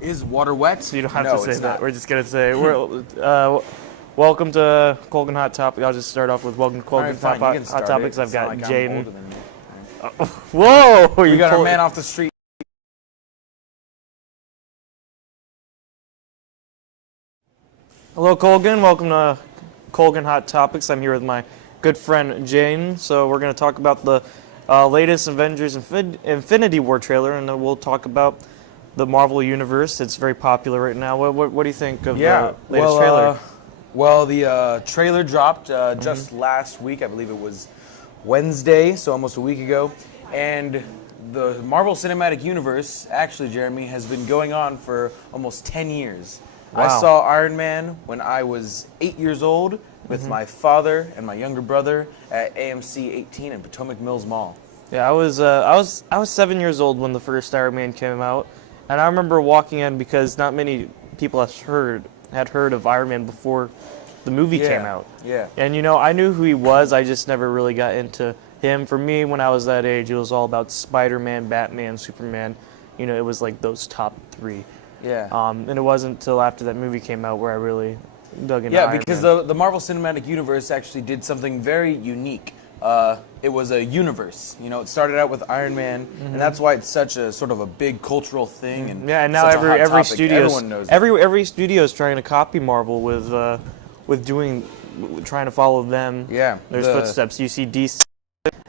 Is water wet? So you don't have No, to say it's that. not. We're just gonna say welcome to Colgan Hot Topics. I'll just start off with welcome to Colgan Alright, fine, you can Hot start Topics. it. I've It's got not like I'm Jaden. older than you. Whoa! We got our man off the street. Hello, Colgan. Welcome to Colgan Hot Topics. I'm here with my good friend Jane. So we're gonna talk about the latest Avengers Infinity War trailer, and then we'll talk about the Marvel Universe. It's very popular right now. What do you think of the latest trailer? Well, the trailer dropped just last week. I believe it was Wednesday, so almost a week ago. And the Marvel Cinematic Universe, actually, Jeremy, has been going on for almost 10 years. Wow. I saw Iron Man when I was 8 years old with my father and my younger brother at AMC 18 in Potomac Mills Mall. Yeah, I was 7 years old when the first Iron Man came out, and I remember walking in because not many people had heard of Iron Man before the movie came out. Yeah. And I knew who he was. I just never really got into him. For me, when I was that age, it was all about Spider-Man, Batman, Superman. It was like those top three. Yeah. And it wasn't until after that movie came out where I really dug into Yeah, Iron because Man. the Marvel Cinematic Universe actually did something very unique. It was a universe. It started out with Iron Man, and that's why it's such a sort of a big cultural thing. And yeah, and now such a hot every topic. studio Everyone knows it. every studio is trying to copy Marvel with trying to follow them. Yeah, There's footsteps. You see DC,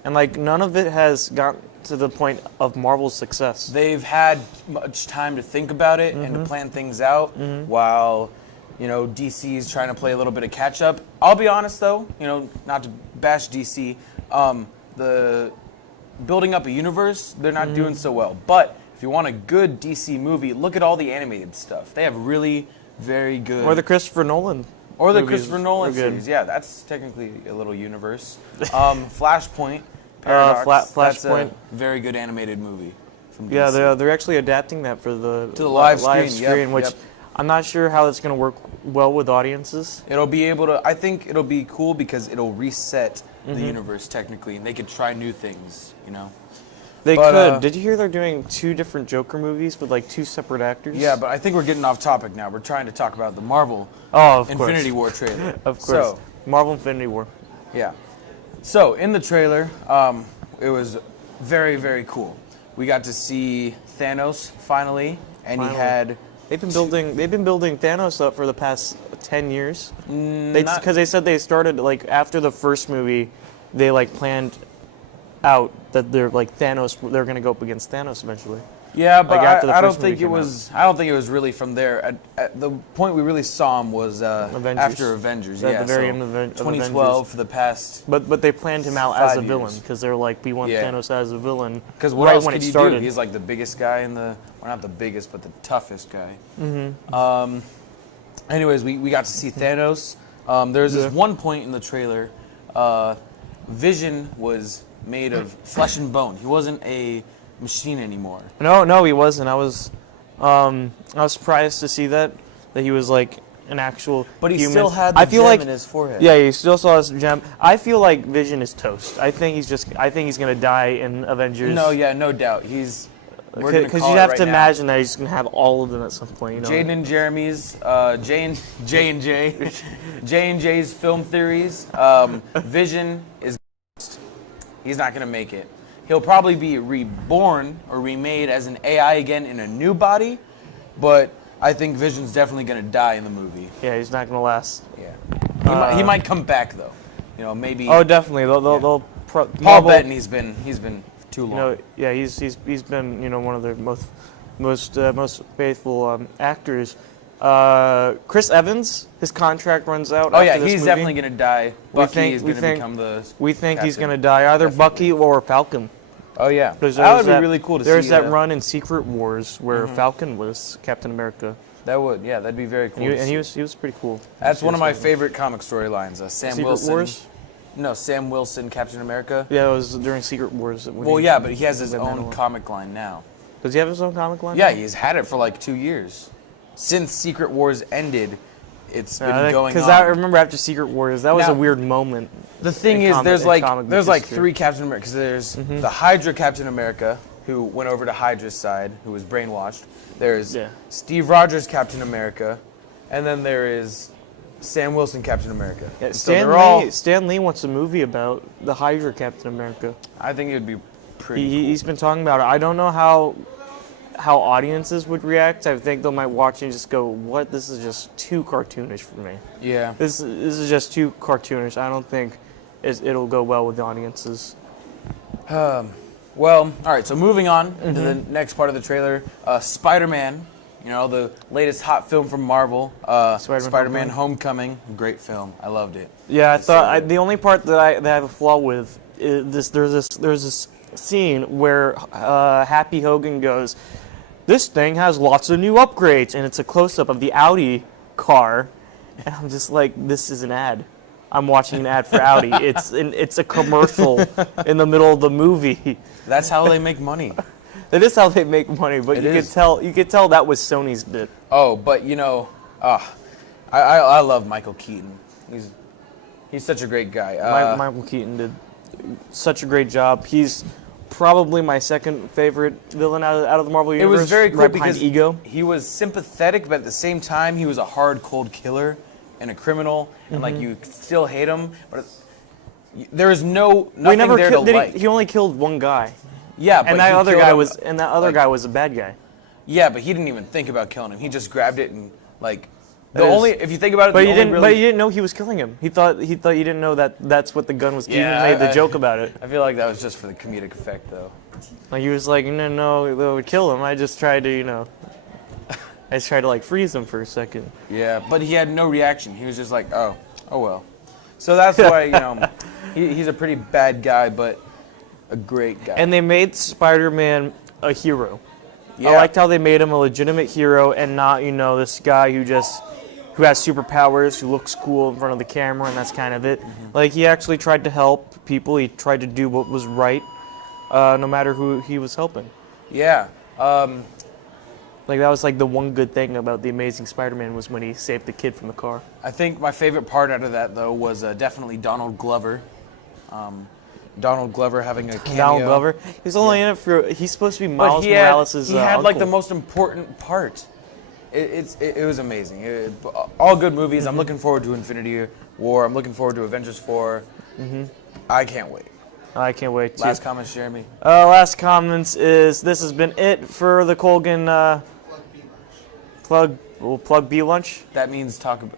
and none of it has got to the point of Marvel's success. They've had much time to think about it and to plan things out, while DC's trying to play a little bit of catch up. I'll be honest though, not to bash DC, the building up a universe, they're not doing so well. But if you want a good DC movie, look at all the animated stuff. They have really very good. Or the Christopher Nolan. Or the movies Christopher Nolan are good. series. Yeah, that's technically a little universe. Flashpoint. Paradox, that's a Flashpoint. very good animated movie from DC. Yeah, they're actually adapting that for the live screen, which yep. I'm not sure how it's going to work well with audiences. It'll be able to. I think it'll be cool because it'll reset the universe technically, and they could try new things. They could. Did you hear they're doing 2 different Joker movies with 2 separate actors? Yeah, but I think we're getting off topic now. We're trying to talk about the Marvel Infinity War trailer. Of course. So, Marvel Infinity War. yeah. So in the trailer, it was very, very cool. We got to see Thanos finally, and he had. They've been building Thanos up for the past 10 years. Because they said they started after the first movie, they planned out that they're Thanos. They're going to go up against Thanos eventually. Yeah, but after the I don't first movie think it came was. I don't think it was really from there. At the point we really saw him was after Avengers. At Yeah, the very so end of 2012 Avengers. for the past. But they planned him out as a 5 villain years. because they're we want Thanos as a villain. Because what right else when could it you started. do? He's the biggest guy in the. Well, not the biggest, but the toughest guy. Anyways, we got to see Thanos. There's this one point in the trailer. Vision was made of flesh and bone. He wasn't a machine anymore. No, he wasn't. I was surprised to see that he was an actual. But he human. still had the I feel gem in his forehead. Yeah, he still saw his gem. I feel like Vision is toast. I think he's gonna die in Avengers. No, yeah, no doubt. He's. Because you have to imagine that he's gonna have all of them at some point. Jaden and Jeremy's, J and J's film theories. Vision is. He's not gonna make it. He'll probably be reborn or remade as an AI again in a new body, but I think Vision's definitely gonna die in the movie. Yeah, he's not gonna last. Yeah, he might come back though. Maybe. Oh, definitely. They'll Paul Bettany, he's been too long. Yeah, he's been one of their most faithful actors. Chris Evans, his contract runs out. Oh yeah, after this he's movie. definitely gonna die. Bucky is gonna become the. We think he's captain. gonna die, either Definitely. Bucky or Falcon. Oh yeah, That that would be really cool to see. There's that run in Secret Wars where Falcon was Captain America. That would, yeah, that'd be very cool. And he was pretty cool. That's one of my favorite comic storylines. Sam Secret Wilson. Wars? No, Sam Wilson, Captain America. Yeah, it was during Secret Wars. Well, yeah, but he has his own comic line now. Does he have his own comic line? Yeah, he's had it for 2 years. Since Secret Wars ended, it's been going on. Because I remember after Secret Wars, that was Now, a weird moment. The thing is, there's 3 Captain America. Because there's the Hydra Captain America, who went over to Hydra's side, who was brainwashed. There's Yeah. Steve Rogers, Captain America, and then there is Sam Wilson, Captain America. Yeah, And so they're all. Stan Lee wants a movie about the Hydra Captain America. I think it would be pretty. He's been talking about it. I don't know how audiences would react. I think they might watch and just go, "What? This is just too cartoonish for me. Yeah. This is just too cartoonish. I don't think it'll go well with the audiences." Well, all right. So moving on to the next part of the trailer, Spider-Man. You know, the latest hot film from Marvel, Spider-Man Homecoming. Great film. I loved it. Yeah, It's so good. the only part that I have a flaw with is this. There's this scene where Happy Hogan goes, "This thing has lots of new upgrades," and it's a close-up of the Audi car, and I'm just like, "This is an ad. I'm watching an ad for Audi. It's a commercial in the middle of the movie." That's how they make money. That is how they make money, but you could tell that was Sony's bit. Oh, but you know, I love Michael Keaton. He's such a great guy. Michael Keaton did such a great job. He's probably my second favorite villain out of the Marvel It universe. was very cool right behind because Ego. he was sympathetic, but at the same time, he was a hard, cold killer and a criminal, and like you still hate him, but there is nothing there to like. He only killed one guy. Yeah, but And that he other killed guy him, was like- guy was a bad guy. Yeah, but he didn't even think about killing him. He just grabbed it and like if you think about it, But the you only didn't. really, But you didn't know he was killing him. He thought you didn't know that's what the gun was. He even Yeah, made the joke about it. I feel like that was just for the comedic effect, though. Like he was like, no, they would kill him. I just tried to, I just tried to like freeze him for a second. Yeah, but he had no reaction. He was just like, oh well. So that's why he's a pretty bad guy, but a great guy. And they made Spider-Man a hero. Yeah. I liked how they made him a legitimate hero and not, this guy who has superpowers, who looks cool in front of the camera, and that's kind of it. Like, he actually tried to help people. He tried to do what was right, no matter who he was helping. Yeah. Like, that was like the one good thing about The Amazing Spider-Man was when he saved the kid from the car. I think my favorite part out of that, though, was definitely Donald Glover. Donald Glover having a cameo. Donald Glover. He's only in it he's supposed to be Miles Morales' he had like the uncle. most important part. It was amazing. All good movies. I'm looking forward to Infinity War. I'm looking forward to Avengers 4. I can't wait. I can't wait to. Last comments, Jeremy. Last comments is this has been it for the Colgan plug B lunch. That means talk about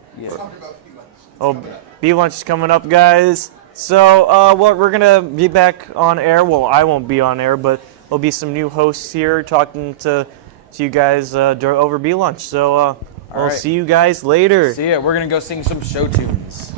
Oh, B lunch is coming up, guys. So we're gonna be back on air. Well, I won't be on air, but there'll be some new hosts here talking to you guys over B lunch. So we'll right. see you guys later. See ya. We're gonna go sing some show tunes.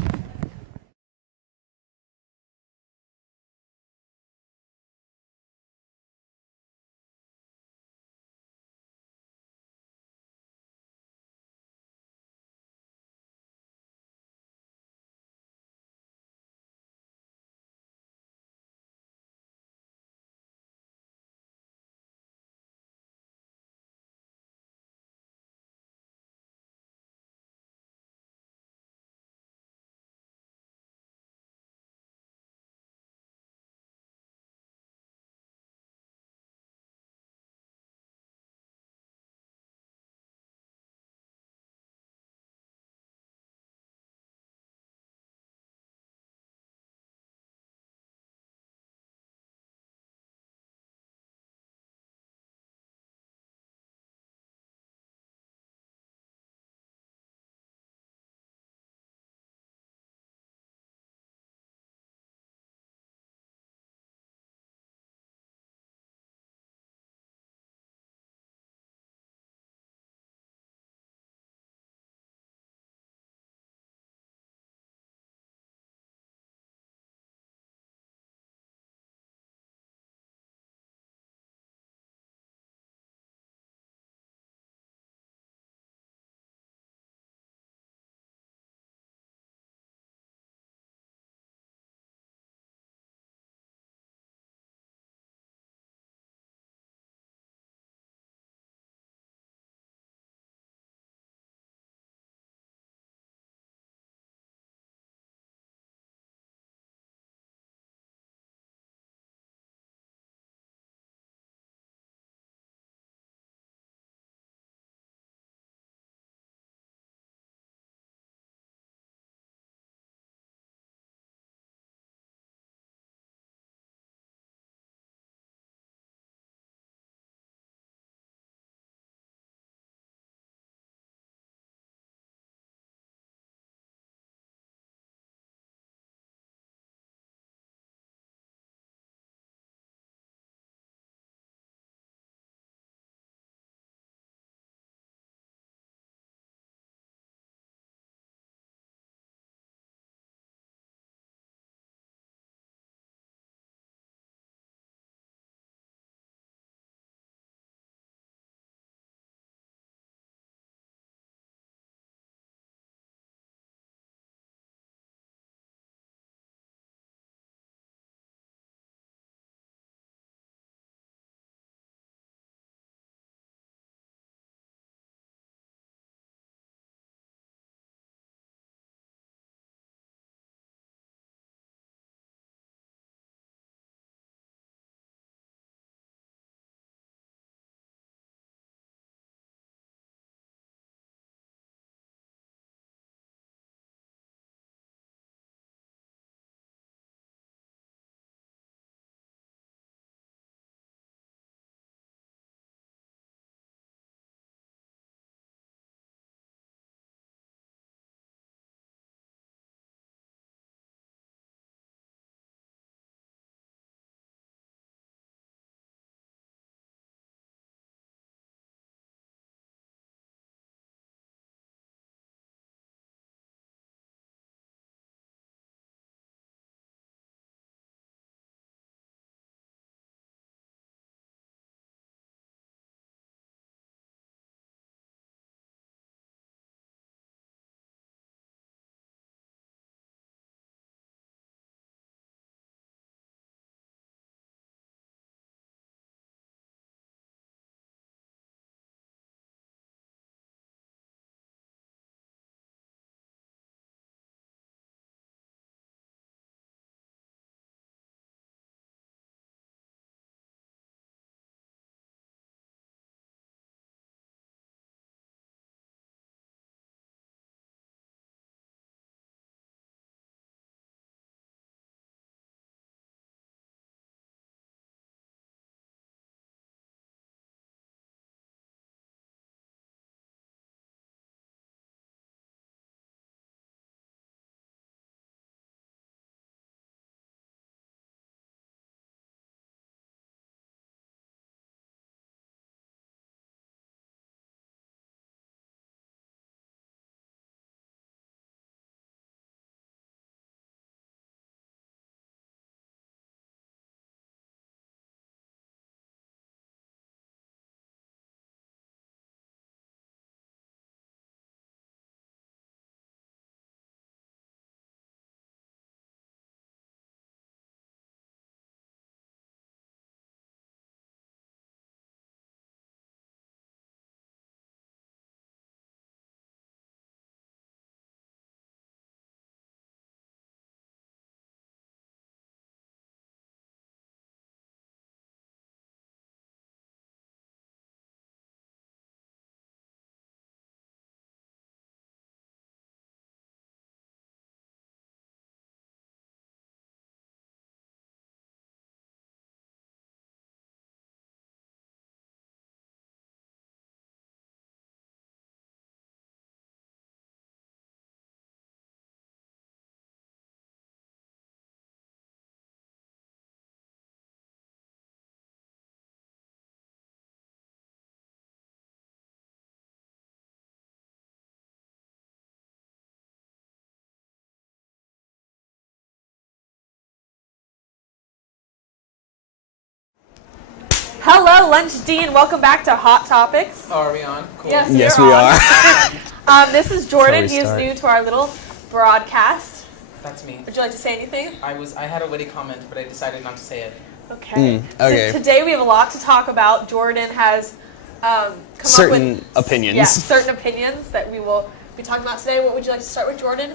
Hello, Lunch D, and welcome back to Hot Topics. Oh, are we on? Cool. Yes, we're we on. This is Jordan. He is Shall we new to our little broadcast. That's me. Would you like to say anything? I had a witty comment, but I decided not to say it. Okay. okay. So today we have a lot to talk about. Jordan has come Certain up with opinions. Yeah, certain opinions that we will be talking about today. What would you like to start with, Jordan?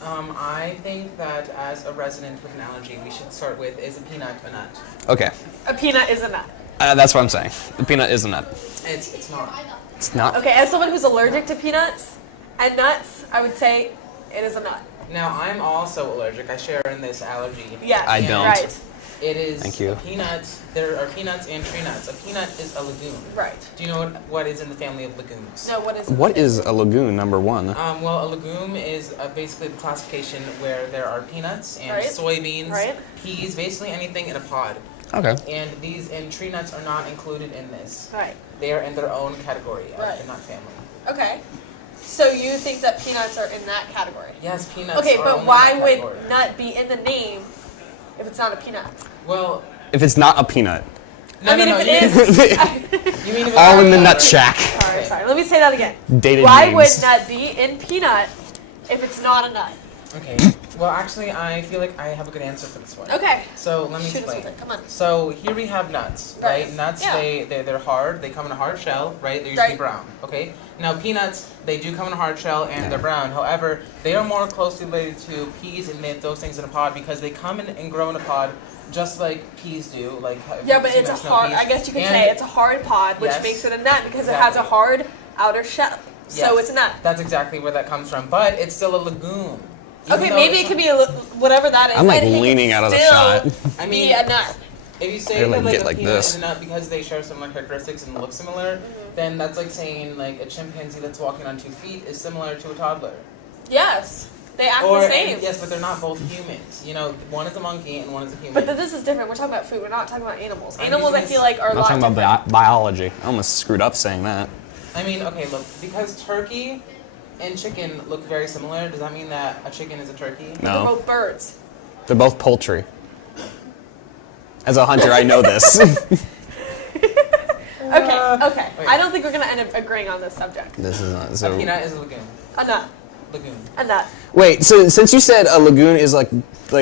I think that as a resident with an allergy, we should start with, is a peanut a nut? Okay. A peanut is a nut. That's what I'm saying. The peanut is a nut. It's not. It's not. Okay, as someone who's allergic to peanuts and nuts, I would say it is a nut. Now, I'm also allergic. I share in this allergy. Yes. I don't. Right. It is Thank you. a peanut. There are peanuts and tree nuts. A peanut is a legume. Right. Do you know what is in the family of legumes? No, what is it? What is a lagoon, number one? Well, a legume is basically the classification where there are peanuts and Right. soybeans, Right. peas, basically anything in a pod. Okay. And tree nuts are not included in this. Right. They are in their own category of Right. the nut family. Okay. So you think that peanuts are in that category? Yes, peanuts. Okay, are but only why in that would category. nut be in the name if it's not a peanut? Well, If it's not a peanut. no, I mean, no, no. if You it mean, is. you mean if it's All not in the a nut peanut? shack. Sorry. Let me say that again. Dated Why names. would nut be in peanut if it's not a nut? Okay. Well, actually, I feel like I have a good answer for this one. Okay. So let me Shoot us explain. with it. Come on. So here we have nuts, Right. right? Nuts, Yeah. they're hard. They come in a hard shell, right? They're usually Right. brown. Okay. Now peanuts, they do come in a hard shell and they're brown. However, they are more closely related to peas and those things in a pod because they come in and grow in a pod just like peas do. Like Yeah, but you it's a know, snow hard. peas. I guess you could And say it's a hard pod, which Yes. makes it a nut because it has a Exactly. hard outer shell. So Yes. it's a nut. That's exactly where that comes from, but it's still a legume. Even Okay, though maybe it's it could be whatever that is. I'm like I think it leaning could out of the still shot. I Be mean, a nut. if you say They're that like, like get a like peanut this. is a nut because they share similar characteristics and look similar, then that's like saying like a chimpanzee that's walking on 2 feet is similar to a toddler. Yes, they act the same. Yes, but they're not both humans. You know, one is a monkey and one is a human. But this is different. We're talking about food. We're not talking about animals. I'm Animals, I using feel this- like, are a I'm not lot talking different. about biology. I almost screwed up saying that. I mean, okay, look, because turkey and chicken look very similar, does that mean that a chicken is a turkey? They're No. both birds. They're both poultry. As a hunter, I know this. Okay. wait. I don't think we're gonna end up agreeing on this subject. This is not A so. peanut is a legume. A nut. Legume. A nut. Wait, so since you said a lagoon is like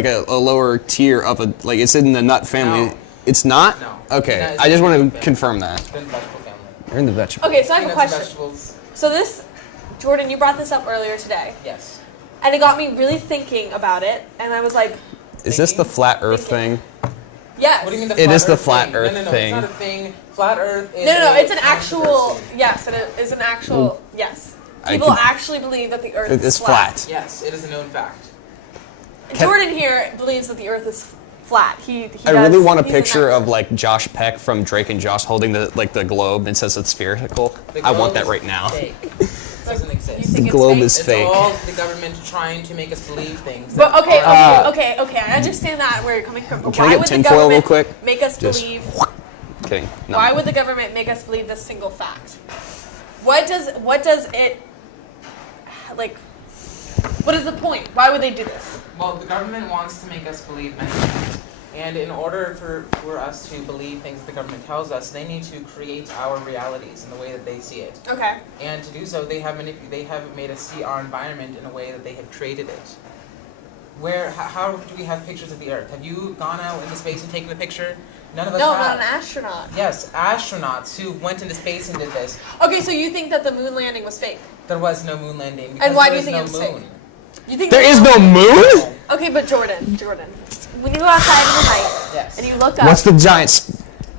a lower tier of a like it's in the nut family, No. it's not. No. Okay, Peanut is I just in the want family. to confirm that. They're in the vegetable family. We're in the vegetable. Okay, so I have a Peanuts and question. vegetables. So this, Jordan, you brought this up earlier today, Yes. and it got me really thinking about it, and I was like, Is this the flat Earth thing? yes. What do you mean the It flat is the Earth flat thing? Earth no, thing. It's not a thing. Flat Earth is No, a it's an actual, controversy. yes, it is an actual, yes. I People can- actually believe that the earth It's is flat. Yes, it is a known fact. Jordan here believes that the earth is flat. He I really want a he's in picture that of like Josh Peck from Drake and Josh holding the globe and says it's spherical. The I want globe that is right now. Fake. It doesn't exist. You think The it's globe fake? is It's fake. all the government trying to make us believe things. But that okay, aren't okay, I understand that where you're coming from. But Can I why get would the tinfoil real government quick? make us Just- believe? Kidding. No. Why would the government make us believe this single fact? What does it like? What is the point? Why would they do this? Well, the government wants to make us believe many things. And in order for us to believe things that the government tells us, they need to create our realities in the way that they see it. Okay. And to do so, they have made us see our environment in a way that they have created it. How do we have pictures of the Earth? Have you gone out into space and taken a picture? None of us No, have. not an astronaut. Yes, astronauts who went into space and did this. Okay, so you think that the moon landing was fake? There was no moon landing. Because why there do you was think no it was moon. You think There is no moon? Okay, but Jordan, when you go outside in the night Yes. and you look up What's the giant?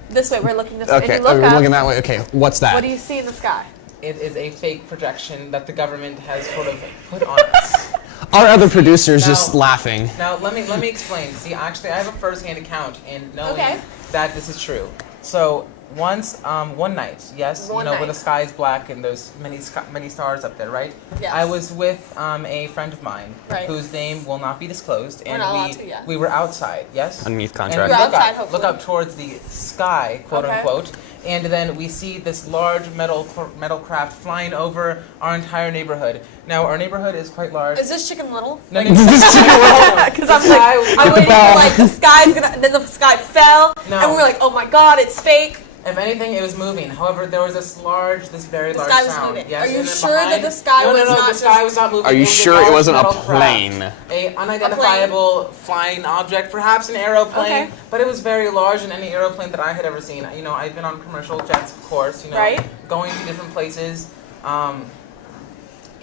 this way, we're looking this way, Okay, and you look we're up, looking that way. Okay, what's that? what do you see in the sky? It is a fake projection that the government has sort of put on us. Our other producers Now- just laughing. Now let me explain. See, actually, I have a first-hand account in knowing Okay. that this is true. So once, one night, yes, One where night. the sky is black and there's many stars up there, right? Yes. I was with a friend of mine Right. whose name will not be disclosed, We're and not allowed to, yeah. we were outside, yes, Underneath and contract. we You're look outside, up, hopefully. look up towards the sky, quote Okay. unquote, and then we see this large metal craft flying over our entire neighborhood. Now our neighborhood is quite large. Is this Chicken Little? No, no, no. Because I'm like, I'm waiting for like the sky's gonna, and then the sky fell, No. and we were like, oh my god, it's fake. If anything, it was moving. However, there was this very large sky was sound. moving. Yes, Are you and then sure that the sky no, was no, not the sky just- was not moving. Are you was sure it large wasn't a metal craft. plane? A unidentifiable flying object, perhaps an aeroplane, Okay. but it was very large in any aeroplane that I had ever seen. You know, I've been on commercial jets, of course. You know, Right. going to different places,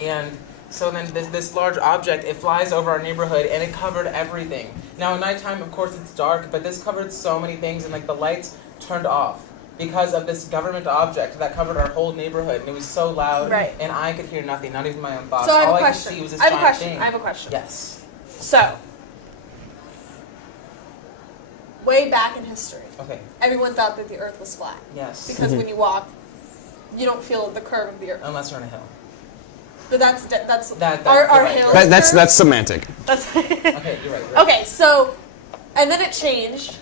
and so then this large object, it flies over our neighborhood and it covered everything. Now at nighttime, of course, it's dark, but this covered so many things, and like the lights turned off because of this government object that covered our whole neighborhood, and it was so loud, Right. and I could hear nothing, not even my own thoughts. So I have All a I could question. see was this I have a giant question. thing. I have a question. Yes. So, way back in history, Okay. everyone thought that the Earth was flat Yes. because when you walk, you don't feel the curve of the Earth. Unless you're on a hill. But that's That- our you're right. hills. That's semantic. That's Okay, you're right. okay. So, and then it changed.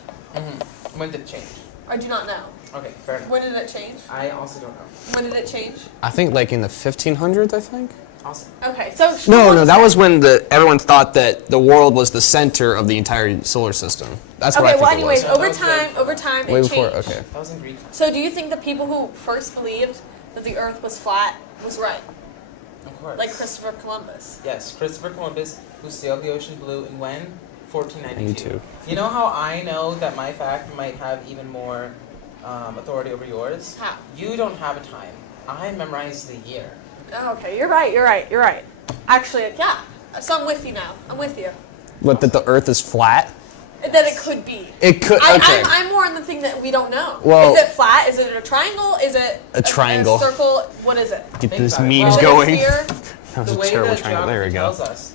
When did it change? I do not know. Okay, fair enough. When did it change? I also don't know. When did it change? I think like in the 1500s, I think. Awesome. Okay, so No, that was when everyone thought that the world was the center of the entire solar system. That's what I Okay. think Well, it anyways, was. No, over that was time, good. over time, Way it before, changed. okay. That was in Greek. So, do you think the people who first believed that the Earth was flat was right, Of course. like Christopher Columbus? Yes, Christopher Columbus, who sailed the ocean blue in when? 1492. 92. You know how I know that my fact might have even more authority over yours? How? You don't have a time. I memorized the year. Oh, okay, you're right. You're right. You're right. Actually, yeah. So I'm with you now. I'm with you. But that the Earth is flat. That it could be. It could. Okay. I'm more on the thing that we don't know. Well- Is it flat? Is it a triangle? Is it A triangle. A circle? What is it? Get Think these about it. memes Is it a going. sphere? That was The a way terrible that triangle. There we geography go. tells us,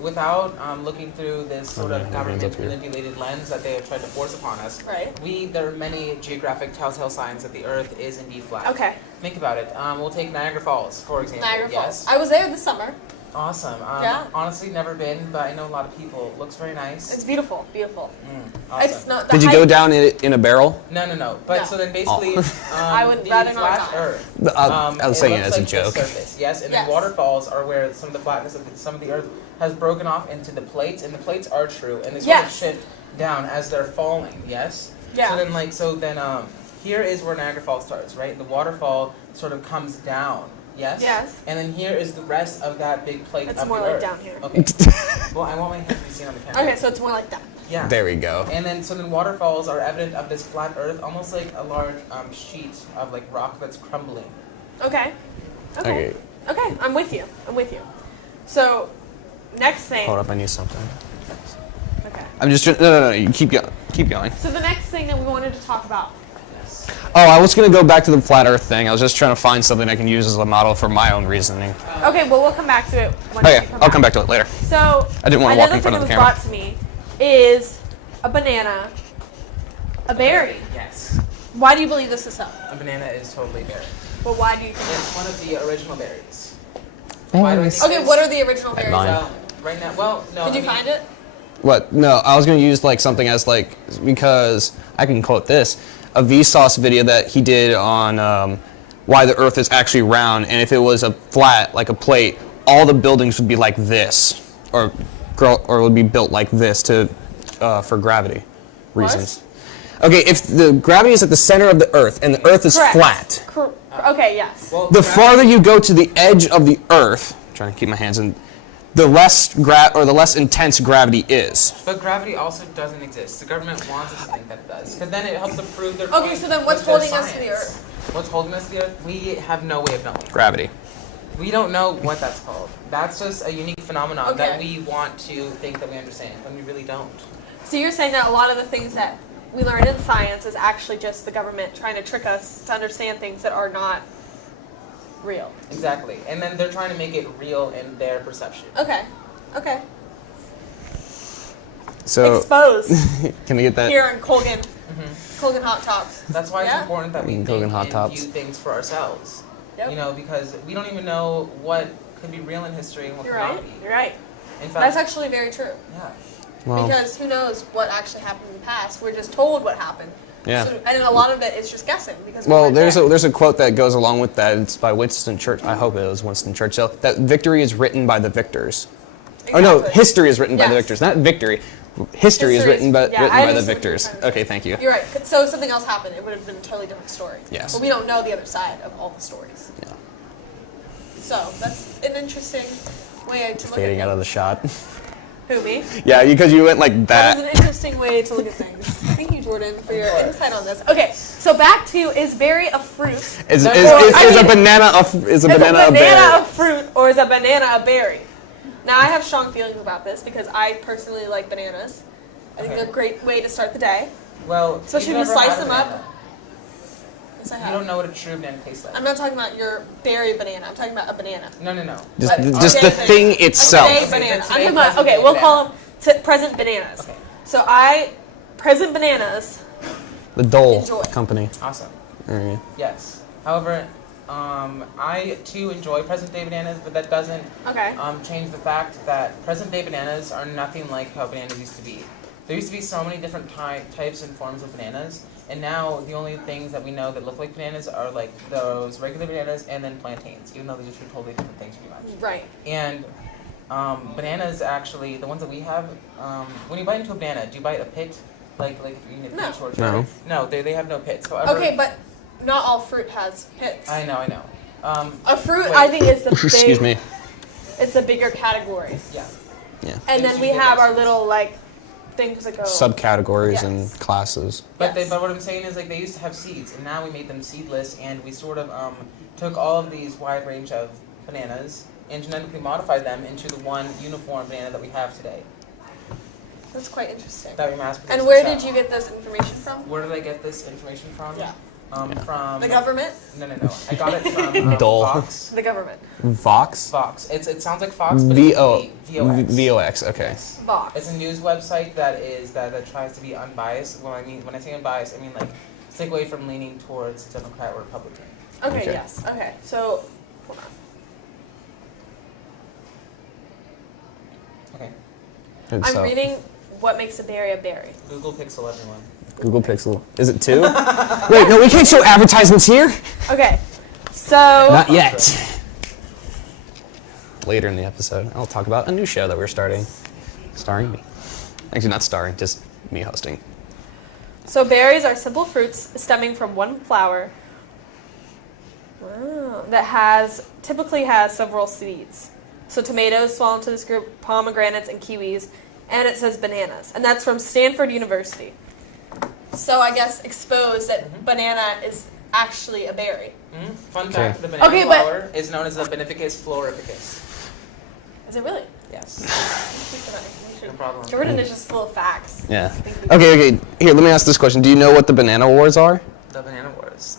without looking through this sort yeah, of hands government up here. manipulated lens that they have tried to force upon us, Right. there are many geographic telltale signs that the Earth is indeed flat. Okay. Think about it. We'll take Niagara Falls, for example. Niagara Yes. Falls. I was there this summer. Awesome. Yeah. Honestly, never been, but I know a lot of people. Looks very nice. It's beautiful. Beautiful. Awesome. It's not. The Did you height- go down in a barrel? No. But No. so then basically, I would the rather not flat die. Earth. I was saying it looks as a like joke. The surface, yes, and then Yes. waterfalls are where some of the flatness of some of the Earth has broken off into the plates, and the plates are true, and they sort of Yes. shift down as they're falling. Yes. Yeah. So then here is where Niagara Falls starts, right? The waterfall sort of comes down. Yes. Yes. And then here is the rest of that big plate It's of more the like Earth. down here. Okay. Well, I want my hand to be seen on the camera. Okay, so it's more like that. Yeah. There we go. And then waterfalls are evident of this flat Earth, almost like a large sheet of like rock that's crumbling. Okay. Okay. Okay. Okay. I'm with you. I'm with you. So, next thing. Hold up, I need something. Okay. I'm just no. You keep going. Keep going. So the next thing that we wanted to talk about. Yes. Oh, I was gonna go back to the flat Earth thing. I was just trying to find something I can use as a model for my own reasoning. Okay, well we'll come back to it. Once Oh you yeah, I'll come back to it later. So I didn't wanna walk in another front thing of that the was brought to me is a banana, a berry. Yes. Why do you believe this is so? A banana is totally berry. Well, why do you think? It's one of the original berries. Why do I think Okay, this? what are the original berries? Mine. Well, right now, well, no. Did I you mean, find it? What? No, I was gonna use like something as like because I can quote this a Vsauce video that he did on why the Earth is actually round, and if it was a flat like a plate, all the buildings would be like this, or would be built like this to for gravity reasons. Okay, if the gravity is at the center of the Earth and the Earth is Correct. flat, Okay, yes. Well, the gravity- farther you go to the edge of the Earth, I'm trying to keep my hands in, the less the less intense gravity is. But gravity also doesn't exist. The government wants us to think that it does, because then it helps to prove their Okay, point so then what's with their holding us to the science. Earth? What's holding us to the Earth? We have no way of knowing. Gravity. We don't know what that's called. That's just a unique phenomenon that Okay. we want to think that we understand, when we really don't. So you're saying that a lot of the things that we learn in science is actually just the government trying to trick us to understand things that are not real. Exactly. And then they're trying to make it real in their perception. Okay. Okay. So Exposed can we get that? here in Colgan. Colgan Hot Topics. That's why it's Yeah. important that we think Colgan Hot and Tops. view things for ourselves. Yep. You know, because we don't even know what could be real in history and what You're cannot right. be. You're right. In fact, That's actually very true. yeah. Well, Because who knows what actually happened in the past? We're just told what happened. Yeah. So, and a lot of it is just guessing because. we well, weren't there's there. a quote that goes along with that. It's by Winston Churchill. I hope it was Winston Churchill. That victory is written by the victors. Or no, Exactly. history is written by the Yes. victors, not victory. History is written by, yeah, written I by the understand what you're victors. trying to say. Okay, thank you. You're right. So if something else happened, it would have been a totally different story. Yes. But we don't know the other side of all the stories. Yeah. So that's an interesting way to look Fading at out of the things. shot. Who, me? Yeah, because you went like That was that. an interesting way to look at things. Thank you, Jordan, for your insight on this. Okay, so back to, is berry a fruit? Is I a mean, banana a Is a banana a banana berry? a fruit or is a banana a berry? Now, I have strong feelings about this because I personally like bananas. I think they're a great way to start the day. Well, Especially you've if you never slice had a them up. banana. Yes, I You have. don't know what a true banana tastes like. I'm not talking about your berry banana. I'm talking about a banana. No. Just, But just the today thing banana. itself. A today Okay, banana. today I'm talking about, present okay, day we'll banana. call them present bananas. Okay. So present bananas. The Dole Enjoy. company. Awesome. Alright. Yes. However, I too enjoy present day bananas, but that doesn't Okay. change the fact that present day bananas are nothing like how bananas used to be. There used to be so many different types and forms of bananas, and now the only things that we know that look like bananas are like those regular bananas and then plantains, even though these are two totally different things pretty much. Right. And bananas actually, the ones that we have, when you bite into a banana, do you bite a pit? Like if you eat a No. peach or a No. cherry? No, they have no pits. However, Okay, but not all fruit has pits. I know. A fruit, Wait. I think, is the big. Excuse me. It's a bigger category. Yeah. Yeah. And then we have our little like things that go. Subcategories Yes. and classes. But Yes. but what I'm saying is like they used to have seeds, and now we made them seedless, and we sort of took all of these wide range of bananas and genetically modified them into the one uniform banana that we have today. That's quite interesting. That we mass produced. And where in did China. you get this information from? Where did I get this information from? Yeah. From The government? No. I got it from Dole. Fox. The government. Vox? Fox. It sounds like Fox, but VOX. it's VOX, okay. Box. It's a news website that tries to be unbiased. When I say unbiased, I mean like take away from leaning towards Democrat or Republican. Okay, Okay. yes. Okay. So, hold on. Okay. And I'm so, reading what makes a berry a berry. Google Pixel, everyone. Google Pixel. Is it 2? Wait, no, we can't show advertisements here. Okay. So, Not yet. Later in the episode, I'll talk about a new show that we're starting. Starring me. Actually, not starring, just me hosting. so berries are simple fruits stemming from one flower. Wow. That typically has several seeds. So tomatoes fall into this group, pomegranates and kiwis, and it says bananas. And that's from Stanford University. So I guess expose that banana is actually a berry. Fun Okay. fact: the banana Okay, but- flower is known as the Beneficus floripicus. Is it really? Yes. Thank you for that No information. problem. Jordan is just full of facts. Yeah. Thank you. Okay. Here, let me ask this question. Do you know what the banana wars are? The banana wars.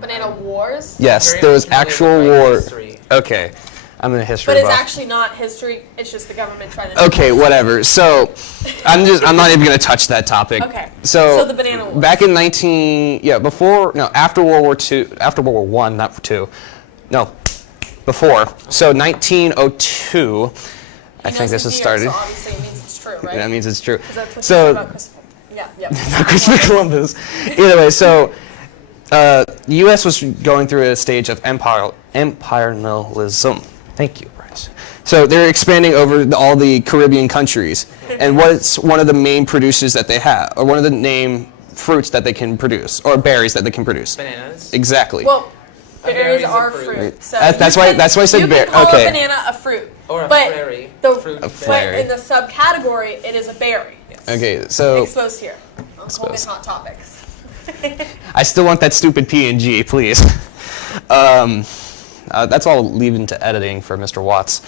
Banana wars? Yes, very there was familiar actual with, like, war. history. Okay. I'm in a history But it's buff. actually not history. It's just the government trying to. Okay, whatever. So, I'm not even gonna touch that topic. Okay. So, So the banana wars. back in after World War II, after World War One, not two, no, before. So 1902, I think this has started. So obviously it means it's true, right? That means it's true. 'Cause that's what you said So, about Christopher. Yeah. Yep. Christopher Columbus. Either way, so the U.S. was going through a stage of imperialism. Thank you, Bryce. So they're expanding over all the Caribbean countries, and what's one of the main producers that they have, or one of the main fruits that they can produce, or berries that they can produce? Bananas. Exactly. Well, berries berry's a are fruit. fruit. So That's you why- can- that's why I said you bear- can call okay. a banana a fruit. Or a but flurry. The, Fruit but flurry. in the subcategory, it is a berry. Okay, so Exposed here on Colgan Exposed. Hot Topics. I still want that stupid P&G, please. That's all leaving to editing for Mr. Watts.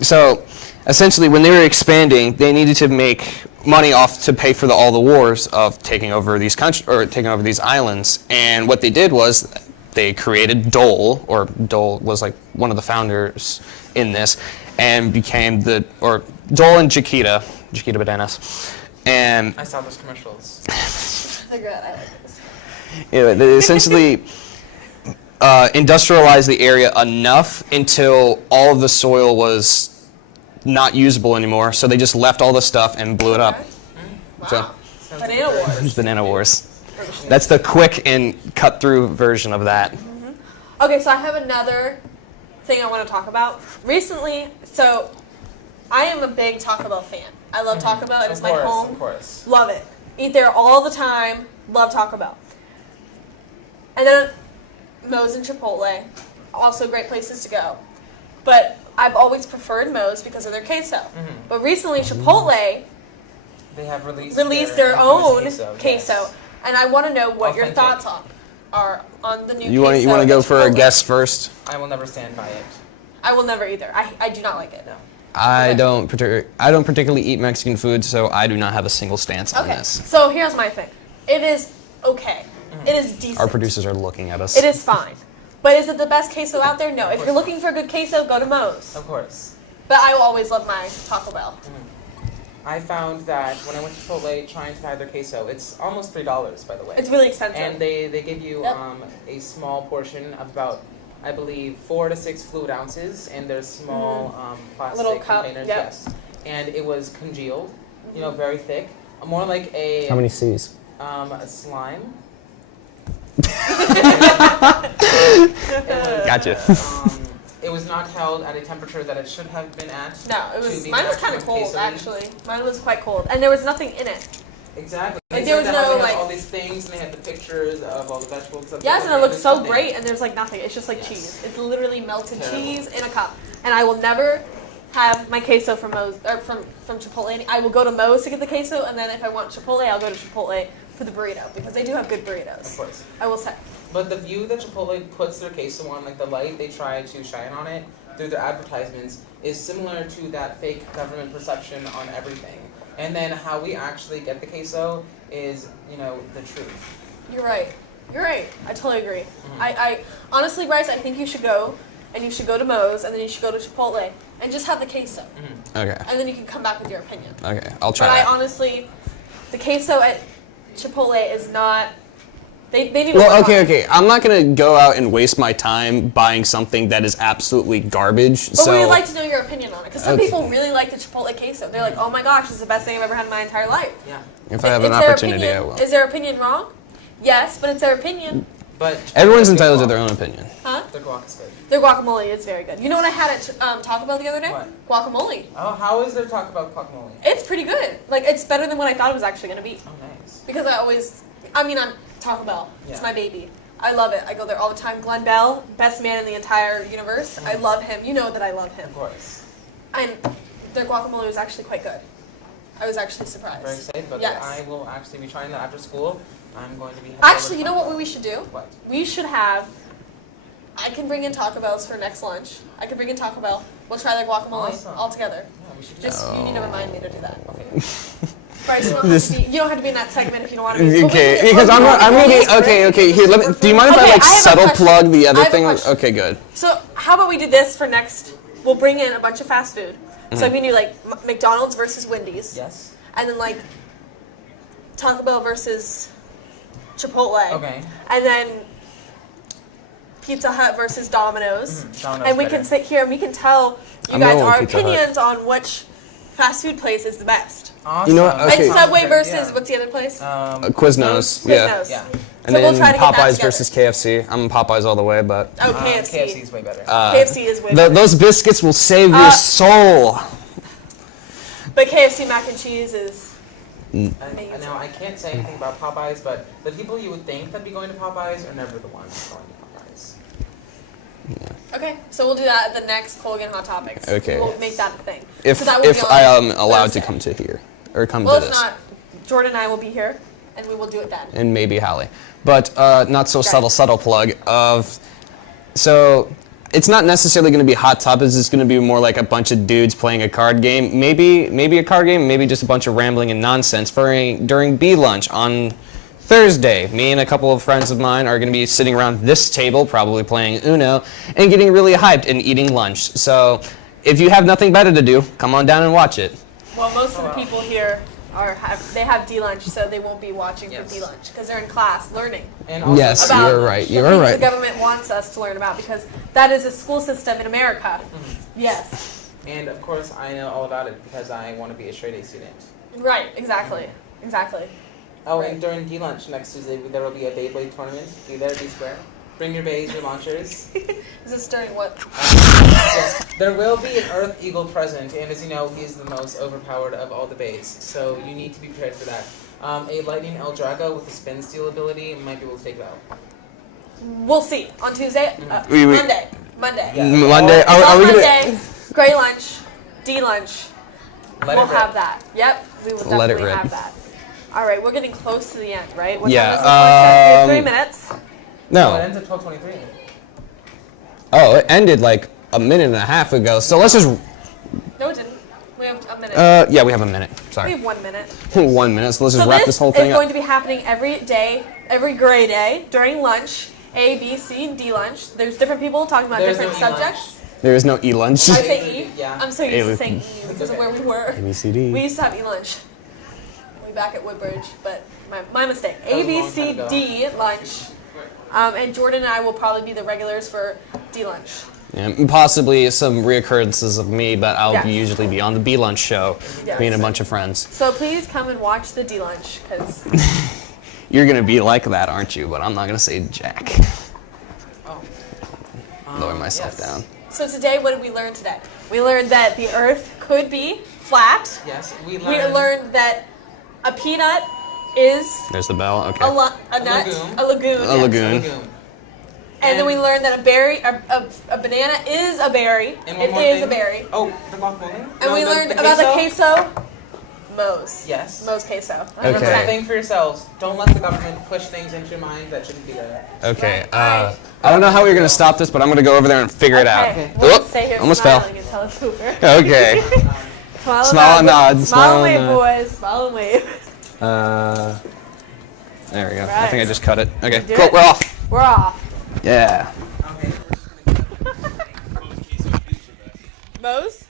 So essentially, when they were expanding, they needed to make money off to pay for all the wars of taking over these taking over these islands. And what they did was they created Dole, or Dole was like one of the founders in this, and became Dole and Chiquita bananas. And I saw those commercials. They're good. I like this. they essentially industrialized the area enough until all of the soil was not usable anymore. So they just left all the stuff and blew it up. Wow. So Banana wars. Banana Wars. That's the quick and cut through version of that. Okay, so I have another thing I want to talk about. Recently, so I am a big Taco Bell fan. I love Taco Bell. It is my home. Of course. Love it. Eat there all the time. Love Taco Bell. And then Moe's and Chipotle, also great places to go. But I've always preferred Moe's because of their queso. But recently Chipotle They have released their own queso. queso. And I want to know what your Authentic. thoughts are on the new You queso. want to go at for a Chipotle. guess first? I will never stand by it. I will never either. I do not like it. No. I Okay. don't particularly eat Mexican food, so I do not have a single stance on Okay. this. So here's my thing. It is okay. It is decent. Our producers are looking at us. It is fine. But is it the best queso out there? No. If you're looking for a good queso, go to Moe's. Of course. But I will always love my Taco Bell. I found that when I went to Chipotle trying to try their queso, it's almost $3, by the way. It's really expensive. And they give you Yep. a small portion of about, I believe, 4 to 6 fluid ounces in their small plastic Little cup, containers. yep. Yes. And it was congealed, very thick. More like a How many C's? a slime. Gotcha. It was not held at a temperature that it should have been at. No, it to was. be Mine was kind of maximum cold, queso. actually. Mine was quite cold, and there was nothing in it. Exactly. Like, They there said was that how no, they like- had all these things, and they had the pictures of all the vegetables. Stuff. Yes, and it There's looked so nothing. great, and there's like nothing. It's just like Yes. cheese. It's literally melted Terrible. cheese in a cup. And I will never have my queso from Moe's or from Chipotle. I will go to Moe's to get the queso, and then if I want Chipotle, I'll go to Chipotle for the burrito because they do have good burritos. Of course. I will say. But the view that Chipotle puts their queso on, like the light they try to shine on it through their advertisements, is similar to that fake government perception on everything. And then how we actually get the queso is, the truth. You're right. You're right. I totally agree. I honestly, Bryce, I think you should go, and you should go to Moe's, and then you should go to Chipotle, and just have the queso, Okay. and then you can come back with your opinion. Okay. I'll But try. I that. honestly, the queso at Chipotle is not. They need to Well, work okay, on it. okay. I'm not gonna go out and waste my time buying something that is absolutely garbage. But so we would like to know your opinion on it, because some Okay. people really like the Chipotle queso. They're like, "Oh my gosh, this is the best thing I've ever had in my entire life." Yeah. if I have an Is their opportunity, I opinion- will. Is their opinion wrong? Yes, but it's their opinion, But Everyone's their entitled to guac- their own opinion. huh? Their guac is good. Their guacamole is very good. You know what I had at Taco Bell the other day? What? Guacamole. Oh, how is there talk about guacamole? It's pretty good. Like, it's better than what I thought it was actually going to be. Oh, nice. Because I'm Taco Bell. It's Yeah. my baby. I love it. I go there all the time. Glenn Bell, best man in the entire universe. I love him. You know that I love him. Of course. And their guacamole was actually quite good. I was actually surprised. Very excited about Yes. that. I will actually be trying that after school. I'm going to be. Actually, you know what we should do? What? We should have. I can bring in Taco Bell's for next lunch. I can bring in Taco Bell. We'll try their guacamole Awesome. all together. Yeah, we should. Just you need to remind me to do that. Okay. Bryce, you don't have to be in that segment if you don't want to be. Okay, But we- because I'm gonna be It's okay. great. Here, let me. Do you mind if Okay, I I have a subtle question. plug the I other have a thing? question. Okay, good. So how about we do this for next? We'll bring in a bunch of fast food. So we can do like McDonald's versus Wendy's, Yes. and then like Taco Bell versus Chipotle, Okay. and then Pizza Hut versus Domino's, Domino's and we better. can sit here and we can tell you I'm guys going with our Pizza Hut. opinions on which fast food place is the best. Awesome. You know what? Okay. And Subway Yeah. versus what's the other place? Quiznos, yeah. Quiznos. Yeah. And So we'll then try to get that Popeyes together. versus KFC. I'm Popeyes all the way, but Oh, KFC. KFC is way better. KFC is way better. those biscuits will save your soul. But KFC mac and cheese is And amazing. now I can't say anything about Popeyes, but the people you would think that'd be going to Popeyes are never the ones going to Popeyes. Okay, so we'll do that at the next Colgan Hot Topics. Okay. We'll make that a thing. If So that will if be on I am allowed to Thursday. come to here or come Well, to if this, not, Jordan and I will be here, and we will do it then. and maybe Hallie, but not so Okay. subtle plug of. So it's not necessarily going to be hot topics. It's going to be more like a bunch of dudes playing a card game. Maybe a card game. Maybe just a bunch of rambling and nonsense during B lunch on Thursday. Me and a couple of friends of mine are going to be sitting around this table, probably playing Uno, and getting really hyped and eating lunch. So if you have nothing better to do, come on down and watch it. Well, most of the people here have D lunch, so they won't be watching Yes. for D lunch because they're in class learning And also, Yes, about you're right. the You are things right. the government wants us to learn about because that is a school system in America. Yes. And of course, I know all about it because I want to be a straight A student. Right. Exactly. Exactly. Oh, Right. and during D lunch next Tuesday, there will be a Beyblade tournament. Be there, be square. Bring your bays, your launchers. Is this during what? Yes, there will be an Earth Eagle present, and as you know, he's the most overpowered of all the bays, so you need to be prepared for that. A Lightning El Drago with a Spin Steel ability might be able to take it out. We'll see on Tuesday. Wait. Monday. Monday. Yeah. Monday. It's Are on we gonna? Monday. Gray lunch, D lunch. Let We'll it rip. have that. Yep, we will Let it definitely rip. have that. All right, we're getting close to the end, right? What Yeah, time is this podcast? We have 3 minutes. Oh, it No. ends at 12:23. Oh, it ended like a minute and a half ago. So let's just. No, it didn't. We have a minute. Yeah, we have a minute. We Sorry. have 1 minute. 1 minute. So let's just So wrap this this whole is thing going up. to be happening every day, every gray day during lunch. A, B, C, and D lunch. There's different people talking about There's different no E lunch. subjects. There is no e-lunch. I say E. Yeah. I'm so used to E. saying E because of where we were. A, B, C, D. We used to have E lunch. Way back at Woodbridge, but my mistake. That was A, a B, long C, time ago. D lunch. And Jordan and I will probably be the regulars for D lunch. Yeah, and possibly some reoccurrences of me, but I'll Yes. usually be on the B lunch show, Yes. me and a bunch of friends. So please come and watch the D lunch because You're gonna be like that, aren't you? But I'm not gonna say jack. Oh. Lower myself yes. down. So today, what did we learn today? We learned that the Earth could be flat. Yes, We learned that a peanut is There's the bell. Okay. a nut, lagoon. a lagoon. A yes. lagoon. Lagoon. And then we learned that a banana is a berry. And one It more is thing. a berry. Oh, the guacamole. And we learned about the queso. Moe's. Yes. Moe's queso. Okay. 100%. Think for yourselves. Don't let the government push things into your mind that shouldn't be there. Okay. Alright. I don't know how we're gonna stop this, but I'm gonna go over there and figure it out. Okay. We'll Oop, just stay here almost fell. smiling until it's over. Okay. Smile and nod, Smile smile and and wave, nod. boys. Smile and wave. There we go. I Right. think I just cut it. Okay. Do Cool. it. We're off. We're off. Yeah. Okay. Moe's?